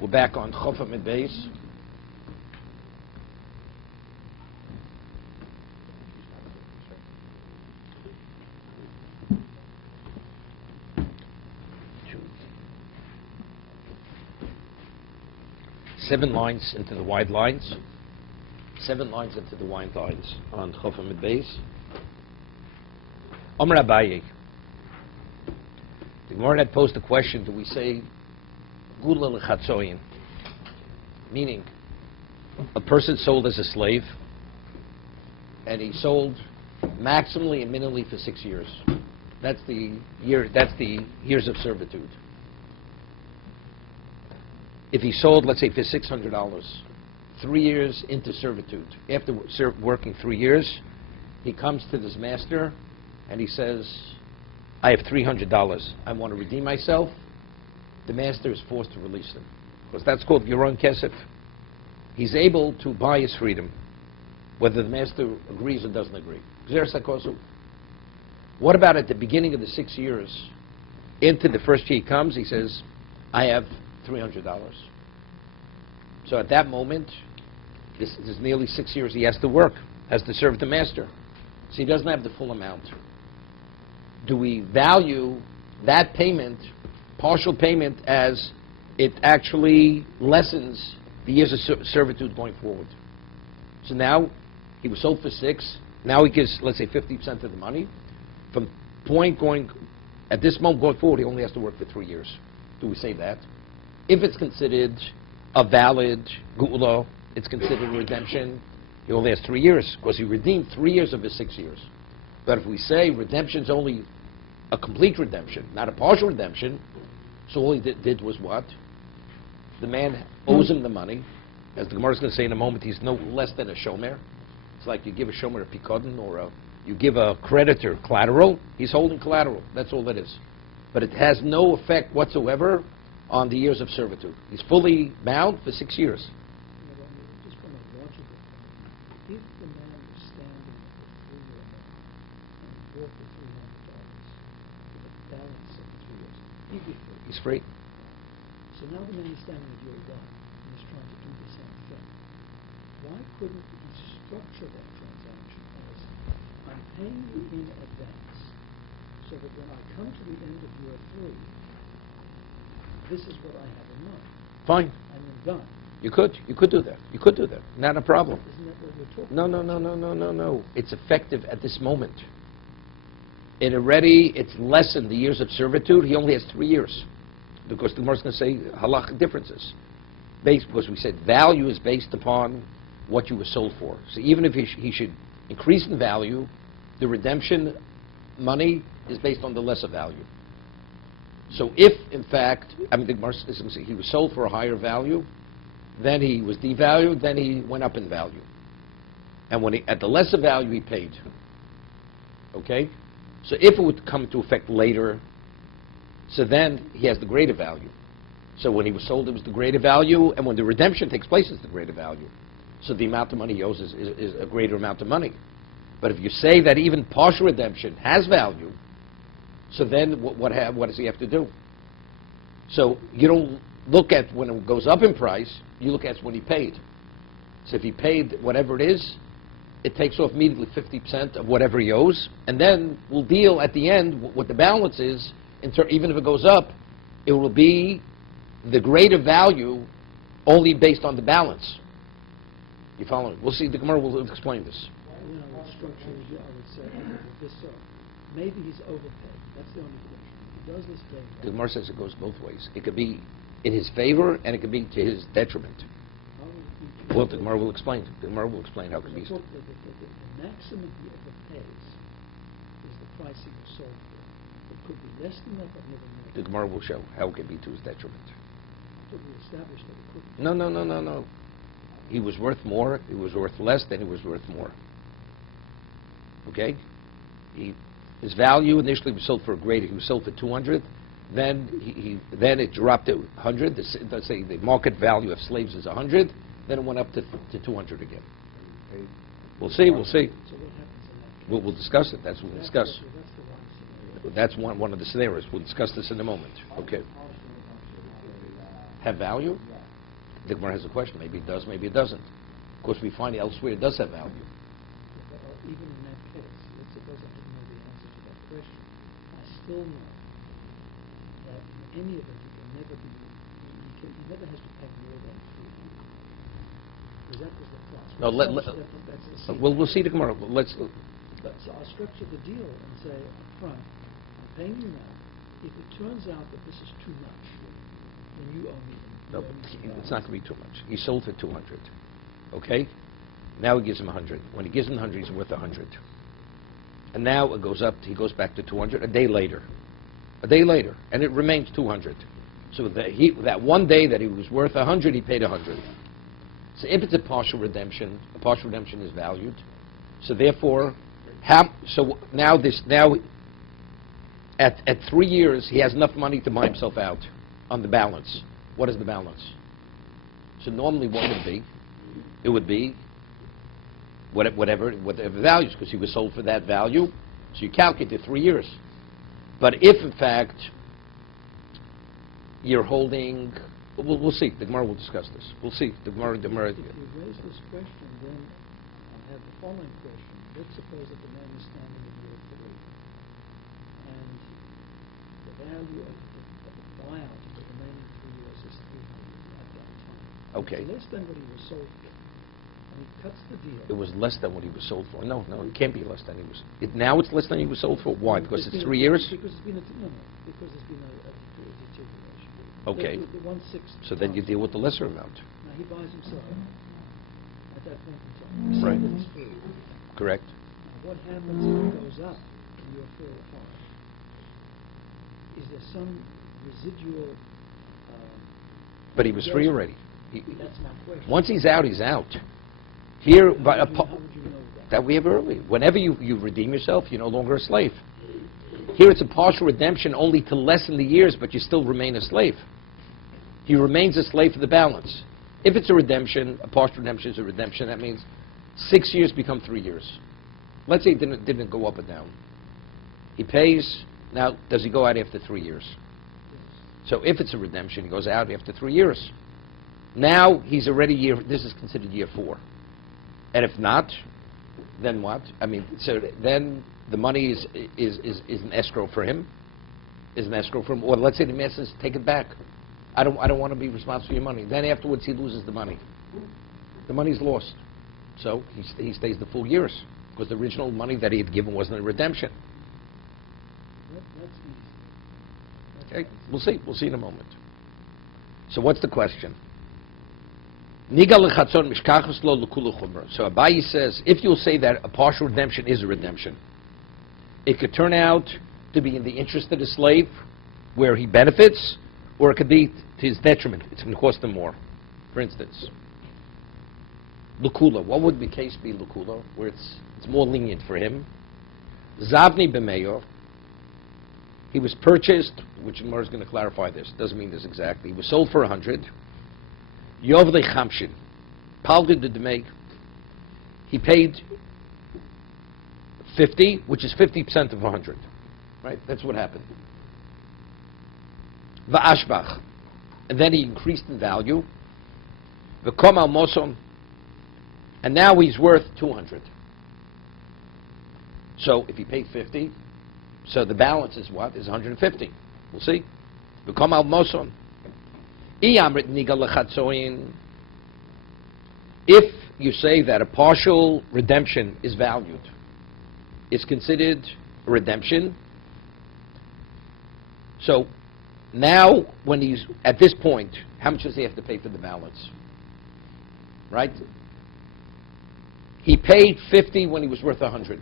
We're back on Chof Amid Beis. Seven lines into the wide lines. 7 lines into the wide lines on Chof Amid Beis. Amar Abaye. The Gemara had posed the question, do we say Gula l'chatzoyin? Meaning, a person sold as a slave, and he sold maximally and minimally for 6 years. That's the years of servitude. If he sold, let's say, for $600, 3 years into servitude, after working 3 years, he comes to this master and he says, I have $300. I want to redeem myself. The master is forced to release him, because that's called Yaron Kesef. He's able to buy his freedom, whether the master agrees or doesn't agree. What about at the beginning of the 6 years? Into the first year he comes, he says, I have $300. So at that moment, this is nearly 6 years he has to work, has to serve the master. So he doesn't have the full amount. Do we value that payment, partial payment, as it actually lessens the years of servitude going forward? So now he was sold for 6. Now he gives, let's say, 50% of the money. From point going, at this moment going forward, he only has to work for 3 years. Do we say that? If it's considered a valid gu'ula, it's considered a redemption, he only has 3 years, because he redeemed 3 years of his 6 years. But if we say redemption is only a complete redemption, not a partial redemption, so all he did was what? The man owes him the money. As the Gemara is going to say in a moment, he's no less than a shomer. It's like you give a shomer a pikadon, or you give a creditor collateral. He's holding collateral. That's all it is. But it has no effect whatsoever on the years of servitude. He's fully bound for 6 years. Just from a logical point, if the man was standing at the 3-year mark and he bought for $300 with a balance of 3 years, he'd be free. He's free. So now the man is standing at year 1 and is trying to do the same thing. Why couldn't he structure that transaction as, I'm paying you in advance, so that when I come to the end of year 3, this is what I have in mind. Fine. And then done. You could do that. You could do that. Not a problem. Isn't that what we're talking about? No. It's effective at this moment. It's lessened the years of servitude. He only has 3 years. Because the Gemara is going to say halachic differences. Because we said value is based upon what you were sold for. So even if he should increase in value, the redemption money is based on the lesser value. So if, in fact, the Gemara is going to say he was sold for a higher value, then he was devalued, then he went up in value. And when at the lesser value, he paid. Okay? So if it would come into effect later, so then he has the greater value. So when he was sold, it was the greater value, and when the redemption takes place, it's the greater value. So the amount of money he owes is a greater amount of money. But if you say that even partial redemption has value, so then what does he have to do? So you don't look at when it goes up in price, you look at when he paid. So if he paid whatever it is, it takes off immediately 50% of whatever he owes, and then we'll deal at the end what the balance is. Even if it goes up, it will be the greater value only based on the balance. You follow me? We'll see. The Gemara will explain this. What structure I would say this so. Maybe he's overpaid. That's the only question. He does this thing. The Gemara says it goes both ways. It could be in his favor, and it could be to his detriment. Well, the Gemara will explain. The Gemara will explain how it can be. The maximum he ever pays is the price he was sold for. It could be less than that, but never more. The Gemara will show how it can be to his detriment. I thought we established that it couldn't. No. He was worth more. He was worth less. Then he was worth more. Okay? His value initially was sold for a greater. He was sold for 200. Then then it dropped to 100. Let's say the market value of slaves is 100. Then it went up to 200 again. We'll see. So what happens in that case? We'll discuss it. That's what we'll discuss. That's the wrong scenario. That's one of the scenarios. We'll discuss this in a moment. Okay. Have value? the Gemara has a question. Maybe it does, maybe it doesn't. Of course, we find elsewhere it does have value. Even in that case, let's suppose I didn't know the answer to that question. I still know that in any event, he can never be, he never has to pay more than 300. Because that was the price. No, That's we'll see the Gemara. Let's. So I'll structure the deal and say up front, I'm paying you now. If it turns out that this is too much, then you owe me. No, it's not going to be too much. He sold for 200. Okay? Now he gives him 100. When he gives him 100, he's worth 100. And now it goes up, he goes back to 200 a day later. A day later. And it remains 200. So that one day that he was worth 100, he paid 100. So if it's a partial redemption is valued. So therefore, now at 3 years, he has enough money to buy himself out on the balance. What is the balance? So normally what would it be? It would be whatever values, because he was sold for that value. So you calculate the 3 years. But if in fact you're holding, we'll see. The Gemara will discuss this. We'll see. The Gemara. If you raise this question, then I have the following question. Let's suppose that the man is standing in year 3, and the value of the buyout of the remaining 3 years is 300 at that time. Okay. It's less than what he was sold for. And he cuts the deal. It was less than what he was sold for. No, it can't be less than he was. Now it's less than he was sold for. Why? Because it's 3 years? Because it's been because there's been a deterioration. Okay. The 1/6. So then you deal with the lesser amount. Now he buys himself at that point in time. He Right. sold it free. Correct. Now what happens if it goes up in year 4 or 5? Is there some residual? But he was free already. That's my question. Once he's out, he's out. Here, How would you know that we have earlier. Whenever you redeem yourself, you're no longer a slave. Here it's a partial redemption only to lessen the years, but you still remain a slave. He remains a slave for the balance. If it's a redemption, a partial redemption is a redemption, that means 6 years become 3 years. Let's say it didn't go up and down. He pays, now does he go out after 3 years? So if it's a redemption, he goes out after 3 years. Now he's already this is considered year 4. And if not, then what? I mean, so then the money is an escrow for him. Is an escrow for him. Or let's say the man says, take it back. I don't want to be responsible for your money. Then afterwards he loses the money. The money's lost. So he stays the full years. Because the original money that he had given wasn't a redemption. That's easy. Okay, we'll see. We'll see in a moment. So what's the question? So Abayi says, if you'll say that a partial redemption is a redemption, it could turn out to be in the interest of the slave, where he benefits, or it could be to his detriment. It's going to cost him more. For instance, Lukula. What would the case be, Lukula, where it's more lenient for him? Zavni b'meyor. He was purchased, which Gemara is going to clarify this. Doesn't mean this exactly. He was sold for 100. Yovle Chamshin. Palgid the Demeg. He paid 50, which is 50% of 100. Right? That's what happened. Va'ashbach. And then he increased in value. V'kom al mosom. And now he's worth 200. So if he paid 50, so the balance is what? Is 150. We'll see. V'kom al mosom. If you say that a partial redemption is valued, it's considered a redemption. So now, when he's at this point, how much does he have to pay for the balance? Right? He paid 50 when he was worth 100.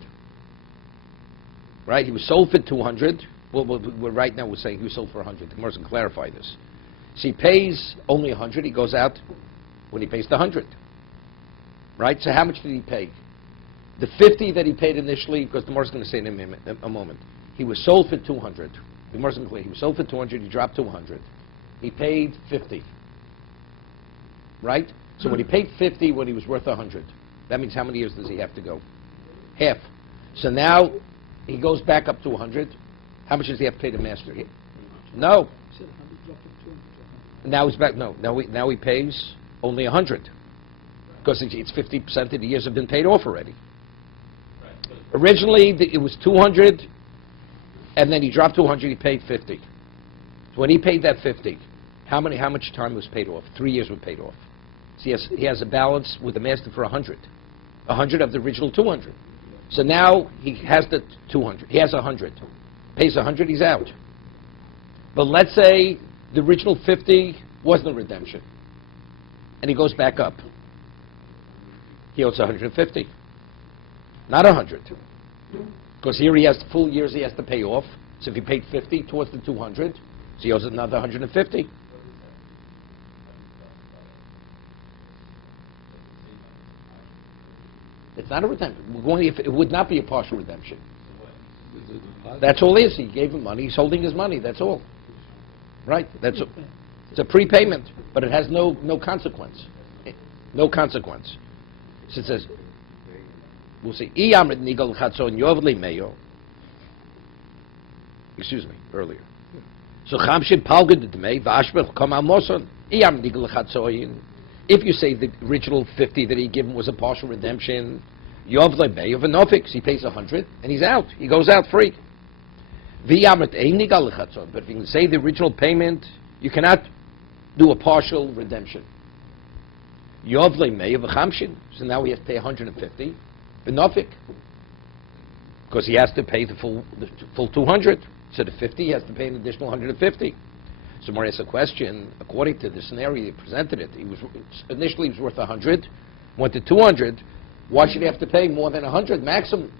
Right? He was sold for 200. Well, right now we're saying he was sold for 100. The Gemara can clarify this. So he pays only 100. He goes out when he pays the 100. Right? So how much did he pay? The 50 that he paid initially, because the Gemara is going to say in a moment, he was sold for 200. The Gemara is going to say he was sold for 200. He dropped to 100. He paid 50. Right? So when he paid 50 when he was worth 100, that means how many years does he have to go? Half. So now he goes back up to 100. How much does he have to pay the master? No. Now he's back. No. Now he pays only 100. Because it's 50% of the years have been paid off already. Originally, it was 200, and then he dropped 200, he paid 50. So when he paid that 50, how much time was paid off? 3 years were paid off. So he has a balance with the master for 100. 100 of the original 200. So now he has the 200. He has 100. Pays 100, he's out. But let's say the original 50 wasn't a redemption. And he goes back up. He owes 150. Not 100. Because here he has full years he has to pay off. So if he paid 50 towards the 200, so he owes another 150. It's not a redemption. It would not be a partial redemption. That's all it is. He gave him money. He's holding his money. That's all. Right? It's a prepayment, but it has no consequence. No consequence. So it says, we'll see. Excuse me, earlier. So if you say the original 50 that he gave him was a partial redemption, he pays 100 and he's out. He goes out free. But if you can say the original payment, you cannot do a partial redemption. So now he has to pay 150. Because he has to pay the full 200. So the 50, he has to pay an additional 150. So Mara asks a question. According to the scenario he presented it, initially he was worth 100, went to 200. Why should he have to pay more than 100 maximum?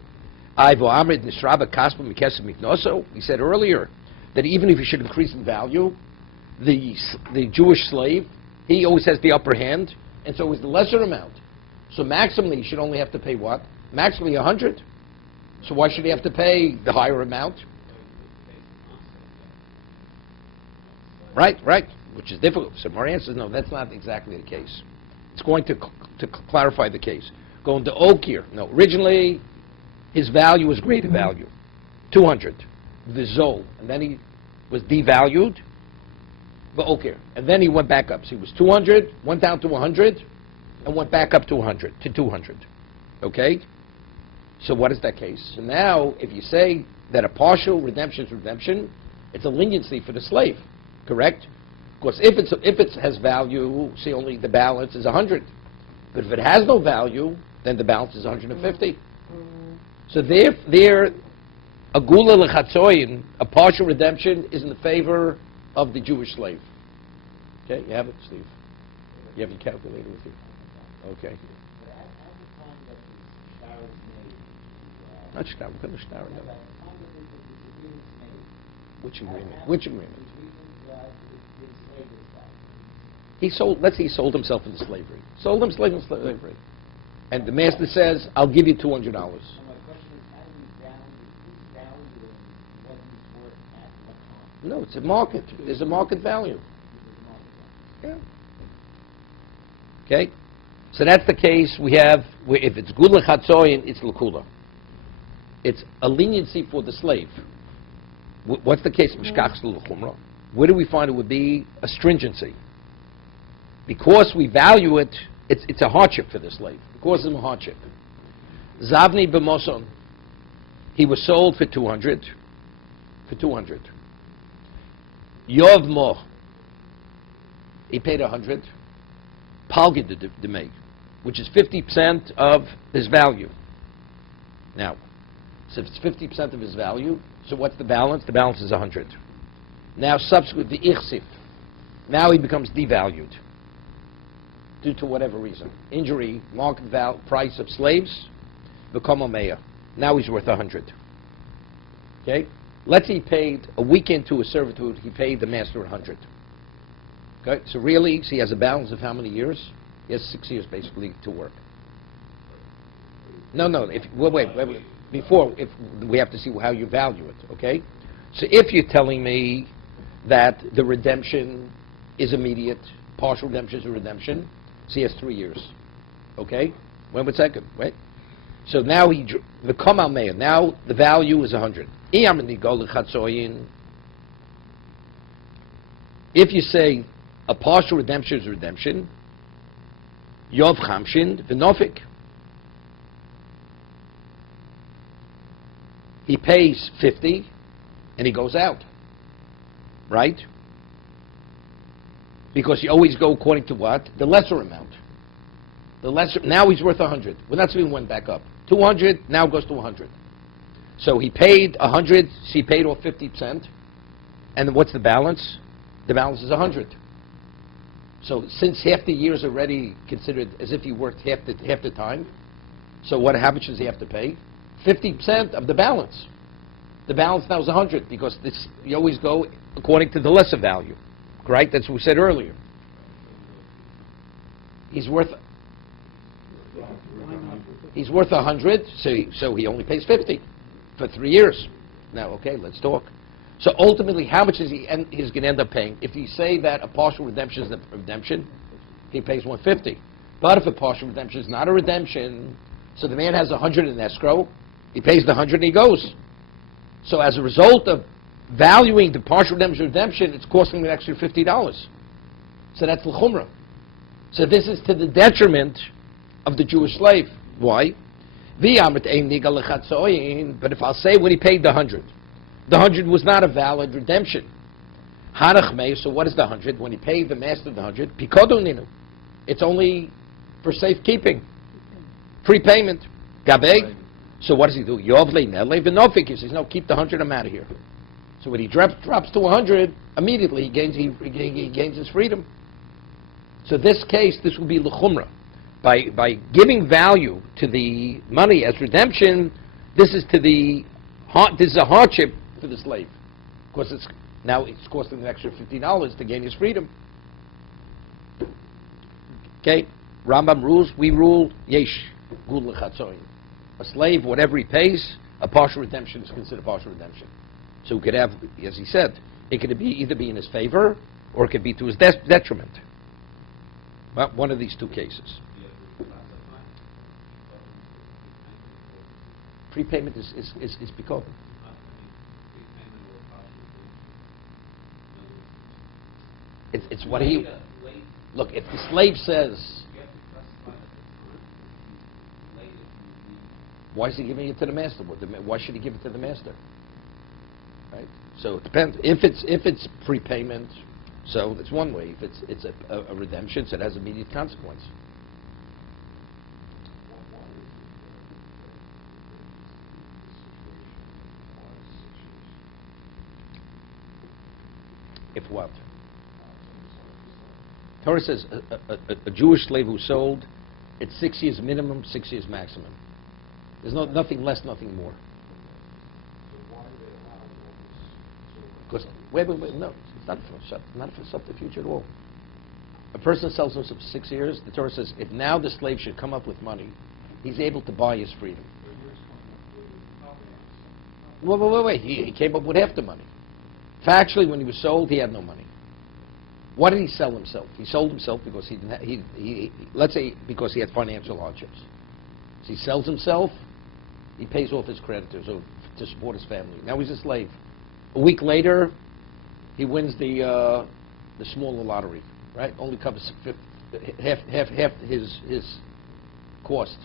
He said earlier that even if he should increase in value, the Jewish slave, he always has the upper hand, and so is the lesser amount. So maximally, he should only have to pay what? Maximally 100. So why should he have to pay the higher amount? Right, which is difficult. So Mara says, no, that's not exactly the case. It's going to clarify the case. Going to Okir. No, originally, his value was greater value, 200, the Zol. And then he was devalued, but Okir. And then he went back up. So he was 200, went down to 100, and went back up to 100, to 200. Okay? So what is that case? So now, if you say that a partial redemption is redemption, it's a leniency for the slave. Correct? Because if it has value, see, only the balance is 100. But if it has no value, then the balance is 150. So there, a gula lechatzoyin, a partial redemption, is in the favor of the Jewish slave. Okay, you have it, Steve? You have your calculator with you? Okay. Not shtar, what kind of shtar? Which agreement? Which agreement? Let's say he sold himself into slavery. Sold him into slavery. And the master says, I'll give you $200. No, it's a market. There's a market value. Yeah. Okay? So that's the case we have, where if it's gula chatzoyin, it's l'kula. It's a leniency for the slave. What's the case? Mishkach l'chumra. Where do we find it would be a stringency? Because we value it, it's a hardship for the slave. It causes him a hardship. Zavni b'moson. He was sold for 200. For 200. Yov mo. He paid 100. Palgid demei, which is 50% of his value. Now, so if it's 50% of his value, so what's the balance? The balance is 100. Now, subsequent the ichsif. Now he becomes devalued. Due to whatever reason. Injury, market price of slaves, become a mayor. Now he's worth 100. Okay? Let's say he paid a week into a servitude, he paid the master 100. Okay? So really, he has a balance of how many years? He has 6 years basically to work. No, wait. Before, if we have to see how you value it, okay? So if you're telling me that the redemption is immediate, partial redemption is a redemption, so he has 3 years. Okay? Wait a second. Wait. So now the Kamal Meir, now the value is 100. If you say a partial redemption is a redemption, Yov Chamshin V'Nofik. He pays 50 and he goes out. Right? Because you always go according to what? The lesser amount. The lesser, now he's worth 100. Well, that's when he went back up. 200, now goes to 100. So he paid 100, so he paid off 50%. And what's the balance? The balance is 100. So since half the year is already considered as if he worked half the time, so how much does he have to pay? 50% of the balance. The balance now is 100 because you always go according to the lesser value, right? That's what we said earlier. He's worth 100, so he only pays 50 for 3 years. Now, okay, let's talk. So ultimately, how much is he's going to end up paying? If you say that a partial redemption is a redemption, he pays 150. But if a partial redemption is not a redemption, so the man has 100 in escrow, he pays the 100 and he goes. So as a result of valuing the partial redemption, it's costing him an extra $50. So that's l'chumra. So this is to the detriment of the Jewish slave. Why? But if I'll say when he paid the 100 was not a valid redemption. So what is the 100? When he paid the master the 100, pikodoninu. It's only for safekeeping. Prepayment. Gabe. So what does he do? He says, no, keep the 100, I'm out of here. So when he drops to 100, immediately he gains his freedom. So this case, this will be l'chumra. By giving value to the money as redemption, this is a hardship for the slave. Because it's costing an extra $50 to gain his freedom. Okay, Rambam rules, we rule, yesh, gul l'chatzoin. A slave, whatever he pays, a partial redemption is considered partial redemption. So it could have, as he said, it could either be in his favor or it could be to his detriment. Well, one of these two cases. Prepayment is because. It's what he. Look, if the slave says, why is he giving it to the master? Why should he give it to the master? Right. So it depends. If it's prepayment, so that's one way. If it's a redemption, so it has immediate consequence. If what? Torah says a Jewish slave who sold, it's 6 years minimum, 6 years maximum. There's nothing less, nothing more. Because wait, no, it's not for subterfuge at all. A person sells himself for 6 years. The Torah says if now the slave should come up with money, he's able to buy his freedom. Wait. He came up with half the money. Factually, when he was sold, he had no money. Why did he sell himself? He sold himself because he didn't. Let's say because he had financial hardships. So he sells himself. He pays off his creditors to support his family. Now he's a slave. A week later, he wins the smaller lottery. Right? Only covers half his cost,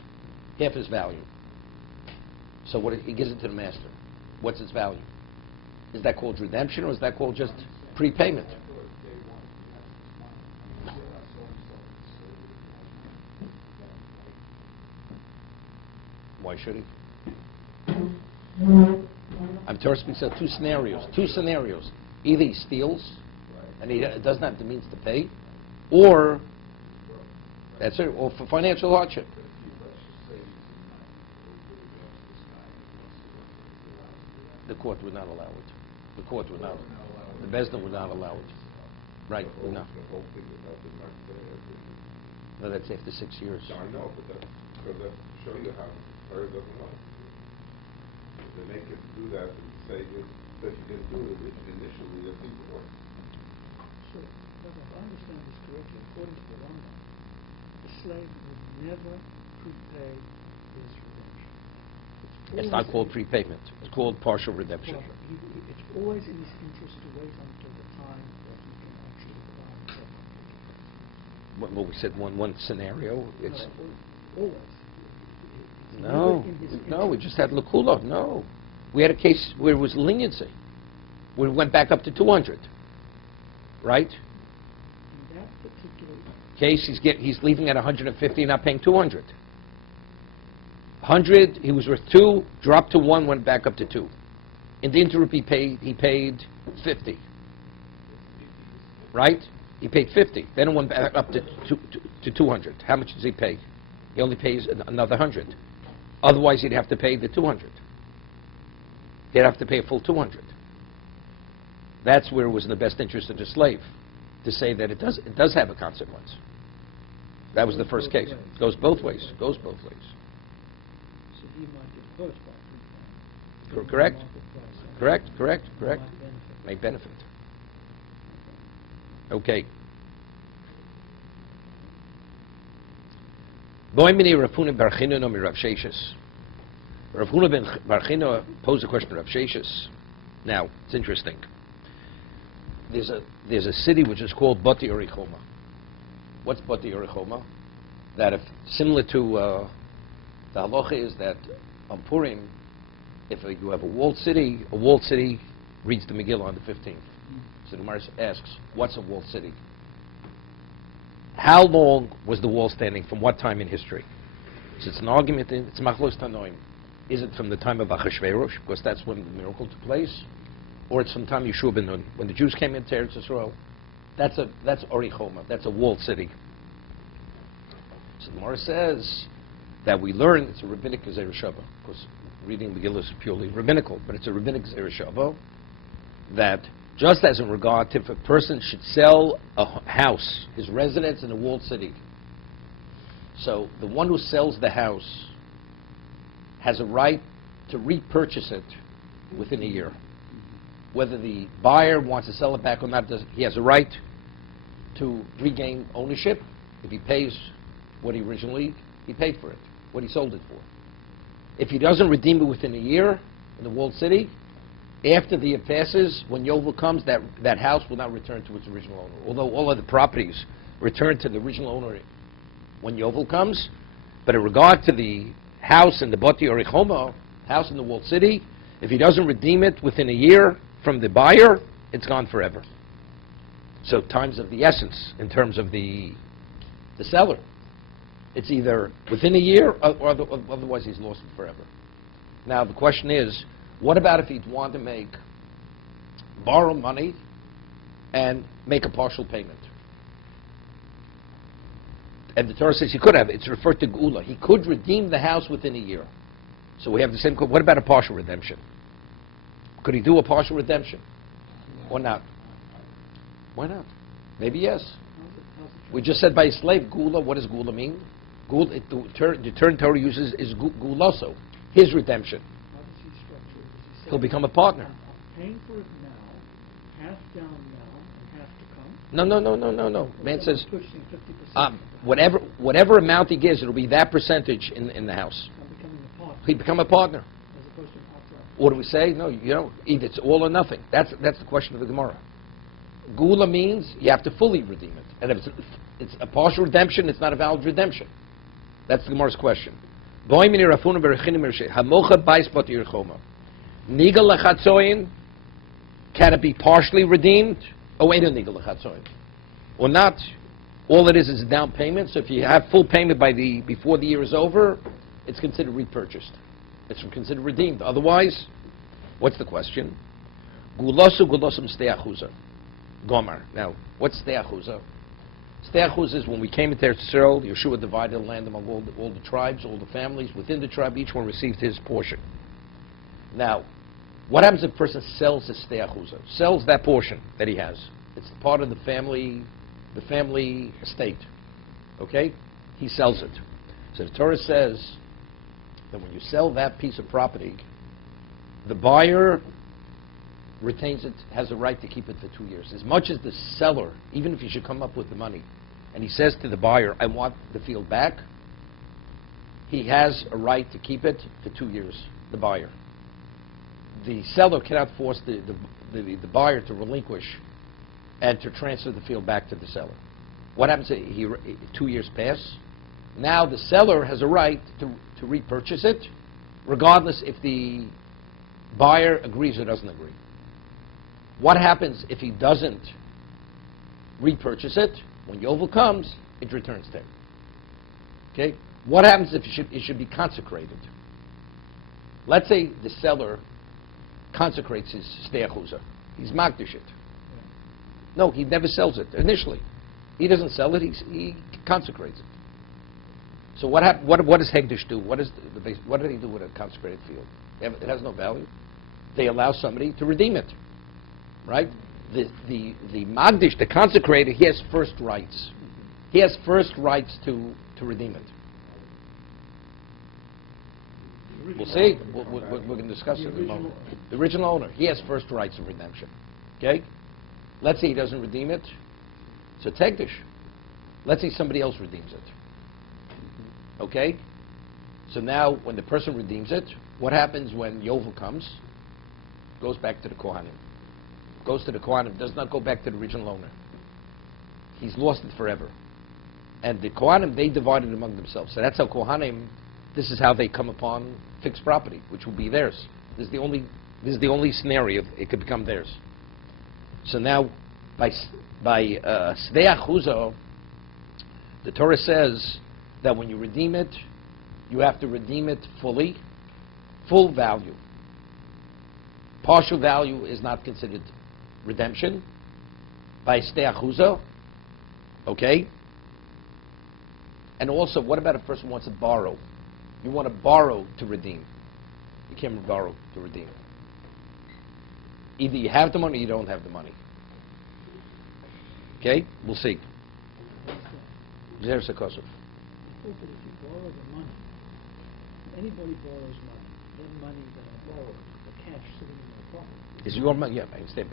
half his value. So he gives it to the master. What's its value? Is that called redemption, or is that called just prepayment? Why should he? I'm Torah said two scenarios. Either he steals, and he doesn't have the means to pay, or that's it, or for financial hardship. The court would not allow it. The court would not. The Bezdin would not allow it. Right? No. No, that's after 6 years. I know, but that's to show you how Torah doesn't like. They make it do that and say that you didn't do it initially as before. So, if I understand this correctly, according to the Rambam, the slave would never prepay his redemption. It's not called prepayment. It's called partial redemption. It's always in his interest to wait until the time that he can actually buy himself. Well, we said one scenario. It's Always. no, we just had Lakula. No, we had a case where it was leniency. We went back up to 200. Right? In that particular Case, he's leaving at 150, not paying 200. 100, he was worth 2, dropped to 1, went back up to 2. In the interim, he paid 50. Right? He paid 50. Then it went back up to 200. How much does he pay? He only pays another 100. Otherwise, he'd have to pay the 200. He'd have to pay a full 200. That's where it was in the best interest of the slave to say that it does have a consequence. That was the first case. Goes both ways. Goes both ways. So he might get hurt by 3 pounds. Correct. May benefit. Okay. Rav Huna bar Chinna Rav Sheshes. Rav Huna bar Chinna posed a question to Rav Sheshes. Now, it's interesting. There's a city which is called Bati Orichoma. What's Bati Orichoma? That if, similar to the halacha is that on Purim, if you have a walled city reads the Megillah on the 15th. So the Gemara asks, what's a walled city? How long was the wall standing? From what time in history? So it's an argument, it's Machlos Tanoim. Is it from the time of Achashverosh, because that's when the miracle took place? Or it's from time Yeshua ben Nun, when the Jews came into Eretz Yisrael? That's Orichoma, that's a walled city. So the Gemara says that we learn it's a rabbinic Gezerah Shava. Of course, reading Megillah is purely rabbinical, but it's a rabbinic Gezerah Shava that just as in regard to if a person should sell a house, his residence in a walled city, so the one who sells the house has a right to repurchase it within a year. Whether the buyer wants to sell it back or not, he has a right to regain ownership if he pays what he paid for it, what he sold it for. If he doesn't redeem it within a year in the walled city, after the year passes, when Yovel comes, that house will not return to its original owner. Although all other properties return to the original owner when Yovel comes, but in regard to the house in the Bati Orichoma, house in the walled city, if he doesn't redeem it within a year from the buyer, it's gone forever. So time's of the essence in terms of the seller. It's either within a year or otherwise he's lost it forever. Now the question is, what about if he'd want to borrow money and make a partial payment? And the Torah says he could have. It's referred to Geula. He could redeem the house within a year. So we have the same. What about a partial redemption? Could he do a partial redemption or not? Why not? Maybe yes. We just said by a slave, Geula. What does Geula mean? Geula, the term Torah uses is Geulaso, his redemption. How does he structure it? Does he say, He'll become a partner. I'm paying for it now, half down now, and half to come? No. Man says, Pushing 50%. whatever amount he gives, it'll be that percentage in the house. I'm becoming a partner. He'd become a partner. As opposed to an outright. What do we say? No, either it's all or nothing. That's the question of the Gemara. Gula means you have to fully redeem it. And if it's a partial redemption, it's not a valid redemption. That's the Gemara's question. Can it be partially redeemed? Or not? All it is a down payment. So if you have full payment before the year is over, it's considered repurchased. It's considered redeemed. Otherwise, what's the question? Gomer. Now, what's Steachuza? Steachuza is when we came into Eretz Yisrael, Yeshua divided the land among all the tribes, all the families. Within the tribe, each one received his portion. Now, what happens if a person sells his Steachuza? Sells that portion that he has. It's part of the family estate. Okay? He sells it. So the Torah says that when you sell that piece of property, the buyer retains it, has a right to keep it for 2 years. As much as the seller, even if he should come up with the money, and he says to the buyer, I want the field back, he has a right to keep it for 2 years, the buyer. The seller cannot force the buyer to relinquish and to transfer the field back to the seller. What happens if 2 years pass? Now the seller has a right to repurchase it, regardless if the buyer agrees or doesn't agree. What happens if he doesn't repurchase it? When Yovel comes, it returns to him. Okay? What happens if it should be consecrated? Let's say the seller consecrates his steachuza. He's magdish it. No, he never sells it initially. He doesn't sell it. He consecrates it. So what does Hegdish do? What do they do with a consecrated field? It has no value. They allow somebody to redeem it, right? The magdish, the consecrator, he has first rights. He has first rights to redeem it. We'll see. We're going to discuss it in a moment. The original owner, he has first rights of redemption. Okay? Let's say he doesn't redeem it. So Tegdish. Let's say somebody else redeems it. Okay? So now, when the person redeems it, what happens when Yovel comes? Goes back to the Kohanim. Goes to the Kohanim, does not go back to the original owner. He's lost it forever. And the Kohanim, they divide it among themselves. So that's how Kohanim, this is how they come upon fixed property, which will be theirs. This is the only scenario it could become theirs. So now, by Sdei Achuzo, the Torah says that when you redeem it, you have to redeem it fully, full value. Partial value is not considered redemption. By Sdei Achuzo, okay? And also, what about a person who wants to borrow? You want to borrow to redeem. You can't borrow to redeem. Either you have the money or you don't have the money. Okay? We'll see. There's a Kosov. If you borrow the money, if anybody borrows money, then money that I borrowed, the cash sitting in my pocket. Is your money? Yeah, I understand.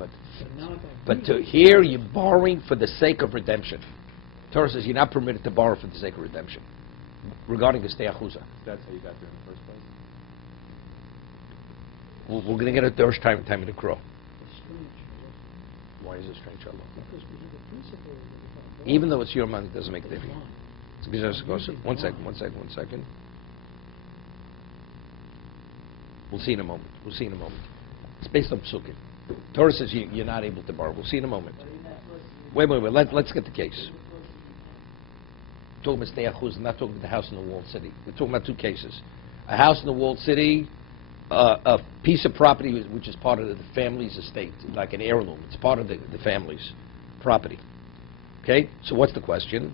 But Here you're borrowing for the sake of redemption. Torah says you're not permitted to borrow for the sake of redemption. Regarding the Sdei Achuza. That's how you got there in the first place? We're going to get a Dorsh time in the crow. it's strange. Why is it strange, Allah? Because we have a principle that if I borrow, Even though it's your money, it doesn't make a it's difference. mine. It's because one second. We'll see in a moment. It's based on Psukim. Torah says you're not able to borrow. We'll see in a moment. Wait. Let's get the case. We're talking about Sdei Achuza, not talking about the house in the walled city. We're talking about two cases. A house in the walled city, a piece of property which is part of the family's estate, like an heirloom. It's part of the family's property. Okay? So what's the question?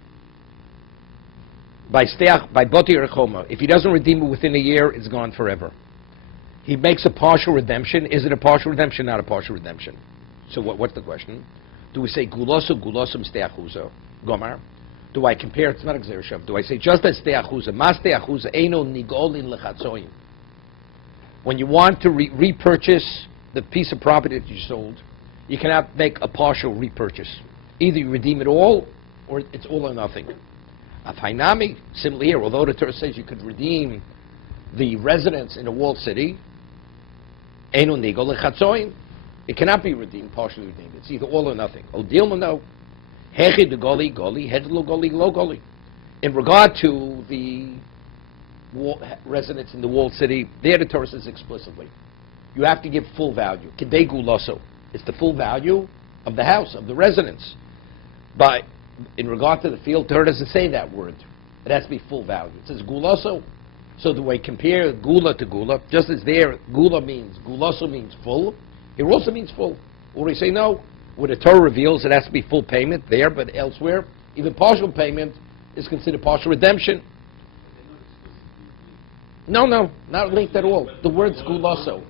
By Boti Rechoma, if he doesn't redeem it within a year, it's gone forever. He makes a partial redemption. Is it a partial redemption? Not a partial redemption. So what's the question? Do we say Gulosum Sdei Achuza, Gomar? Do I compare? It's not Xerishav. Do I say just as Sdei Achuza, Mas Sdei Achuza, Eino Nigolin Lechatzoim? When you want to repurchase the piece of property that you sold, you cannot make a partial repurchase. Either you redeem it all, or it's all or nothing. Afainami, similarly here, although the Torah says you could redeem the residence in a walled city, Eino Nigol Lechatzoim, it cannot be redeemed, partially redeemed. It's either all or nothing. Odilma no. Hechi de goli, hechi lo goli. In regard to the residents in the walled city, there the Torah says explicitly, you have to give full value. Kedei guloso. It's the full value of the house, of the residence. But in regard to the field, Torah doesn't say that word. It has to be full value. It says guloso. So the way compare gula to gula, just as there, guloso means full, here also means full. Or we say no. What the Torah reveals, it has to be full payment there, but elsewhere, even partial payment is considered partial redemption. No, not linked at all. The word's guloso.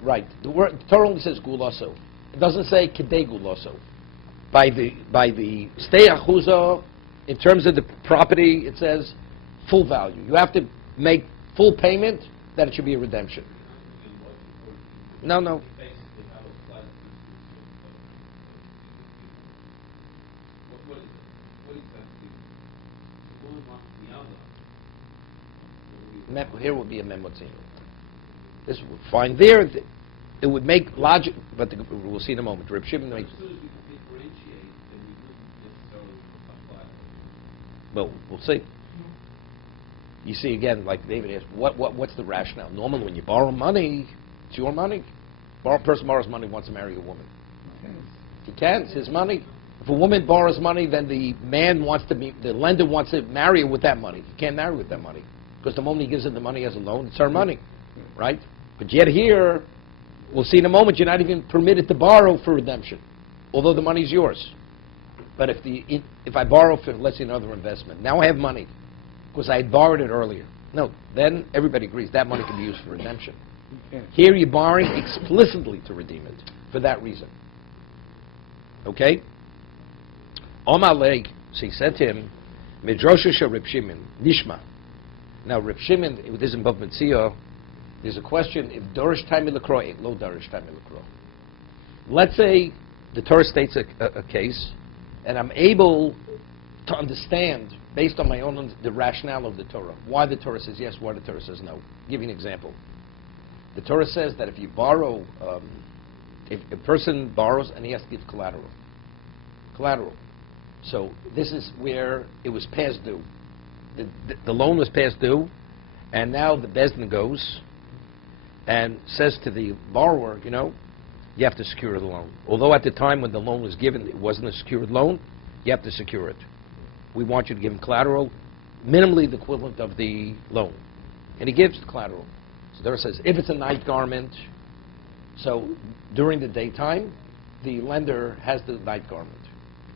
Right. The Torah only says guloso. It doesn't say kedei guloso. By the Sdei Achuza, in terms of the property, it says full value. You have to make full payment that it should be a redemption. No. Here would be a memotzin. This would find there. It would make logic, but we'll see in a moment. Reb Shimon makes. Well, we'll see. You see, again, like David asked, what's the rationale? Normally, when you borrow money, it's your money. A person borrows money, wants to marry a woman. He can. It's his money. If a woman borrows money, then the lender wants to marry her with that money. He can't marry with that money. Because the moment he gives her the money as a loan, it's her money. Right? But yet here, we'll see in a moment, you're not even permitted to borrow for redemption, although the money's yours. But if I borrow for, let's say, another investment, now I have money, because I had borrowed it earlier. No, then everybody agrees that money can be used for redemption. Here you're borrowing explicitly to redeem it, for that reason. Okay? Omalei, so he said to him, Medrosha Reb Shimon, Nishma. Now Reb Shimon, it is in Bava Metzia, there's a question, if Dorish Time L'Kro, Lo Dorish Time L'Kro. Let's say the Torah states a case, and I'm able to understand, based on my own, the rationale of the Torah, why the Torah says yes, why the Torah says no. I'll give you an example. The Torah says that if you borrow, if a person borrows and he has to give collateral. So this is where it was past due. The loan was past due, and now the Bezdin goes and says to the borrower, you have to secure the loan. Although at the time when the loan was given, it wasn't a secured loan, you have to secure it. We want you to give him collateral, minimally the equivalent of the loan. And he gives the collateral. So there it says, if it's a night garment, so during the daytime, the lender has the night garment.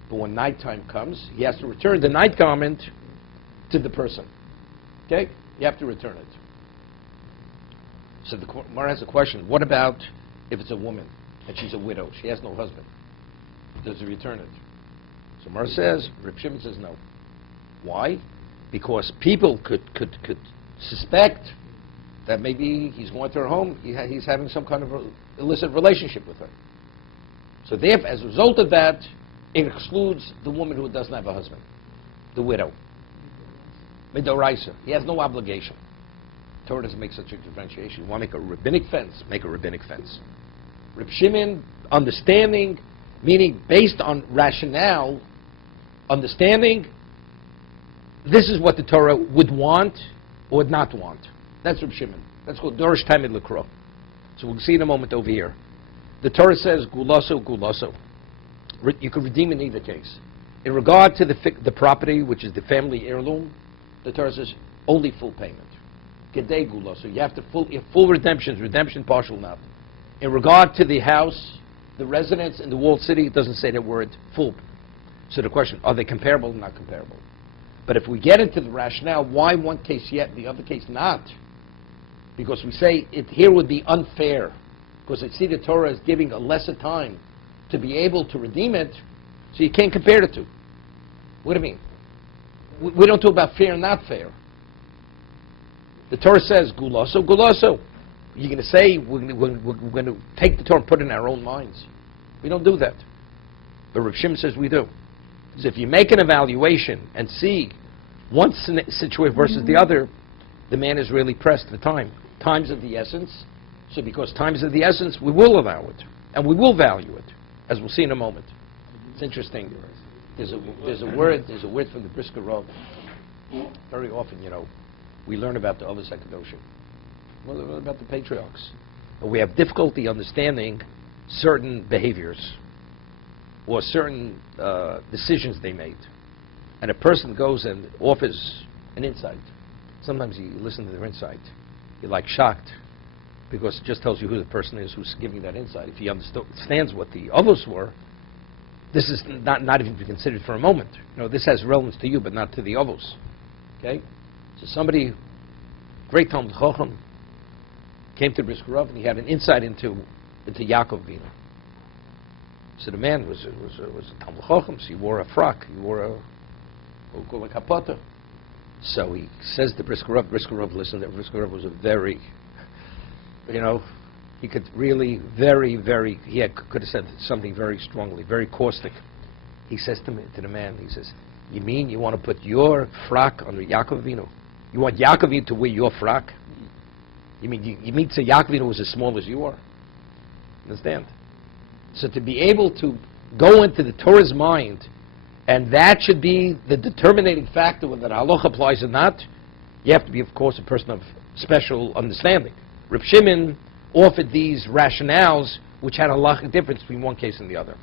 But when nighttime comes, he has to return the night garment to the person. Okay? You have to return it. So the Gemara has a question. What about if it's a woman and she's a widow? She has no husband. Does he return it? So Gemara says, Reb Shimon says no. Why? Because people could suspect that maybe he's going to her home, he's having some kind of illicit relationship with her. So therefore, as a result of that, it excludes the woman who doesn't have a husband, the widow. Midoraisa. He has no obligation. Torah doesn't make such a differentiation. You want to make a rabbinic fence? Make a rabbinic fence. Reb Shimon, understanding, meaning based on rationale, understanding, this is what the Torah would want or would not want. That's Reb Shimon. That's called Dorish Tamid L'Kro. So we'll see in a moment over here. The Torah says, Gulaso. You could redeem in either case. In regard to the property, which is the family heirloom, the Torah says only full payment. Kedei Gulaso. You have to full redemption partial not. In regard to the house, the residence in the walled city, it doesn't say that word full. So the question, are they comparable or not comparable? But if we get into the rationale, why one case yet and the other case not? Because we say it here would be unfair. Because I see the Torah is giving a lesser time to be able to redeem it, so you can't compare the two. What do you mean? We don't talk about fair and not fair. The Torah says, Gulaso. You're going to say, we're going to take the Torah and put it in our own minds. We don't do that. But Rav Shimon says we do. So if you make an evaluation and see one situation versus the other, the man is really pressed for time. Time's of the essence. So because time is of the essence, we will allow it. And we will value it, as we'll see in a moment. It's interesting. There's a word from the Brisker Rav. Very often, we learn about the other Sekadoshim. We learn about the patriarchs. But we have difficulty understanding certain behaviors or certain decisions they made. And a person goes and offers an insight. Sometimes you listen to their insight. You're like shocked, because it just tells you who the person is who's giving that insight. If he understands what the others were, this is not even to be considered for a moment. This has relevance to you, but not to the others. Okay? So somebody, great Talmud Chacham, came to Brisker Rav and he had an insight into Yaakov Avinu. So the man was a Talmud Chacham, so he wore a frock, he wore a kapata. So he says to Brisker Rav, listen, Brisker Rav was a very, he could really could have said something very strongly, very caustic. He says to the man, he says, you mean you want to put your frock under Yaakov Avinu? You want Yaakov Avinu to wear your frock? You mean to say Yaakov Avinu was as small as you are? Understand? So to be able to go into the Torah's mind And that should be the determining factor whether the halacha applies or not. You have to be, of course, a person of special understanding. Reb Shimon offered these rationales which had a halachic difference between one case and the other.